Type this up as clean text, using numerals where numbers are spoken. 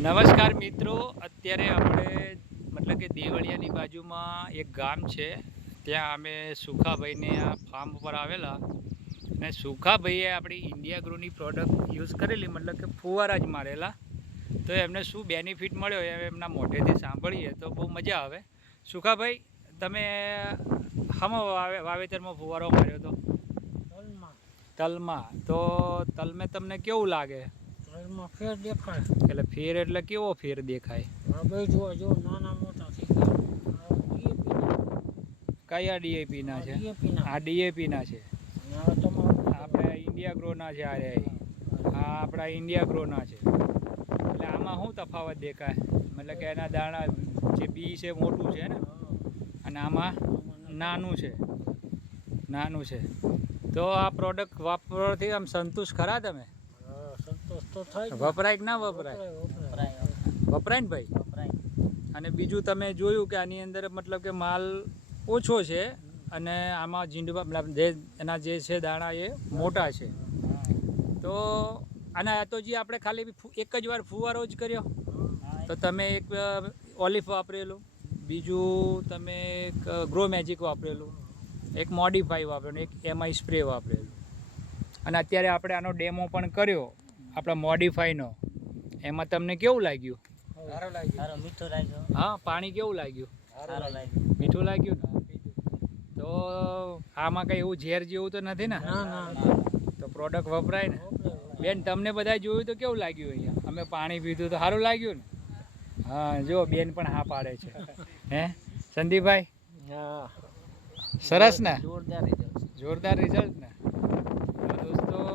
નમસ્કાર મિત્રો, અત્યારે આપણે મતલબ કે દેવળિયાની બાજુમાં એક ગામ છે, ત્યાં અમે સુખાભાઈને આ ફાર્મ ઉપર આવેલા અને સુખાભાઈએ આપણી ઇન્ડિયા ગ્રોની પ્રોડક્ટ યુઝ કરેલી, મતલબ કે ફુવારા જ મારેલા. તો એમને શું બેનિફિટ મળ્યો એ એમના મોઢેથી સાંભળીએ તો બહુ મજા આવે. સુખાભાઈ, તમે હામાં વાવેતરમાં ફુવારો માર્યો હતો? તલમાં. તો તલમાં તમને કેવું લાગે? ફેર દેખાય. એટલે ફેર એટલે કેવો ફેર દેખાય? હવે જો નાના મોટા થઈ કયા ડીએપી ના છે? ગયા. આ ડીએપી ના છે, આપણે ઇન્ડિયા ગ્રો ના છે. આ આપણા ઇન્ડિયા ગ્રો ના છે. એટલે આમાં શું તફાવત દેખાય? મતલબ કે એના દાણા જે બી છે મોટું છે ને, અને આમાં નાનું છે. તો આ પ્રોડક્ટ વાપરવાથી આમ સંતુષ્ટ ખરા તમે? વપરાય કે ના વપરાય? વપરાય ને ભાઈ. અને બીજું તમે જોયું કે આની અંદર મતલબ કે માલ ઓછો છે અને આમાં ઝીંડવા મતલબ એના જે છે દાણા એ મોટા છે. તો અને આ તો જે આપણે ખાલી એક જ વાર ફુવારો જ કર્યો, તો તમે એક ઓલિફ વાપરેલું, બીજું તમે એક ગ્રો મેજિક વાપરેલું, એક મોડિફાઈ વાપરેલું, એક એમઆઈ સ્પ્રે વાપરેલું, અને અત્યારે આપણે આનો ડેમો પણ કર્યો આપણા મોડિફાઈનો. એમાં તમને કેવું લાગ્યું? મીઠું લાગ્યું. હા, પાણી કેવું લાગ્યું? મીઠું લાગ્યું ને? તો આમાં કંઈ એવું ઝેર જેવું તો નથી ને? તો પ્રોડક્ટ વપરાય ને? બેન, તમને બધા જોયું તો કેવું લાગ્યું? અહીંયા અમે પાણી પીધું તો સારું લાગ્યું ને? હા, જો બેન પણ હા પાડે છે. હે સંદીપભાઈ? સરસ ને? જોરદાર રિઝલ્ટ ને?